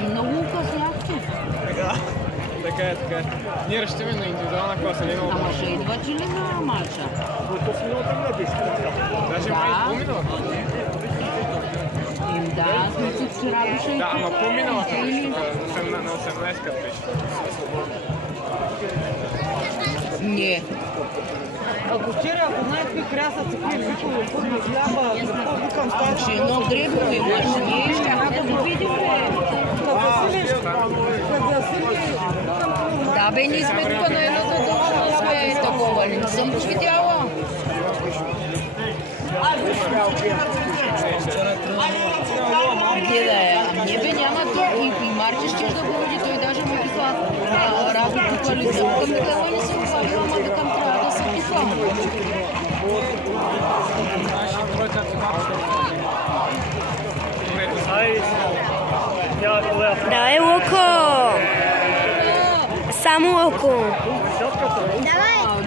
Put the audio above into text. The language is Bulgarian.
Значи много късняхте. Така е. Ние разчитаме на индивидуална класа, не много. Ама ще идват ли на матча? То си миналата година беше така. Даже май по-миналата. Да, аз мисля, че радоше. Да, ама по-миналата на 18-ка беше. Не. Ако вчера, ако знаеш какви крясъци, какви викове, първи хляба, какво викам става? Че едно дребно имаш. Ние ще да го видим. Да бе, ние сме тук на едното дължина сме такова. Не съм видяла. Где да е? Не бе, няма то. И Марти ще да го види. Той даже му писва Радо тук ли съм. Към никога не съм хвалила, ама викам трябва да се писва. Давай, Луко! Само Луко! Давай!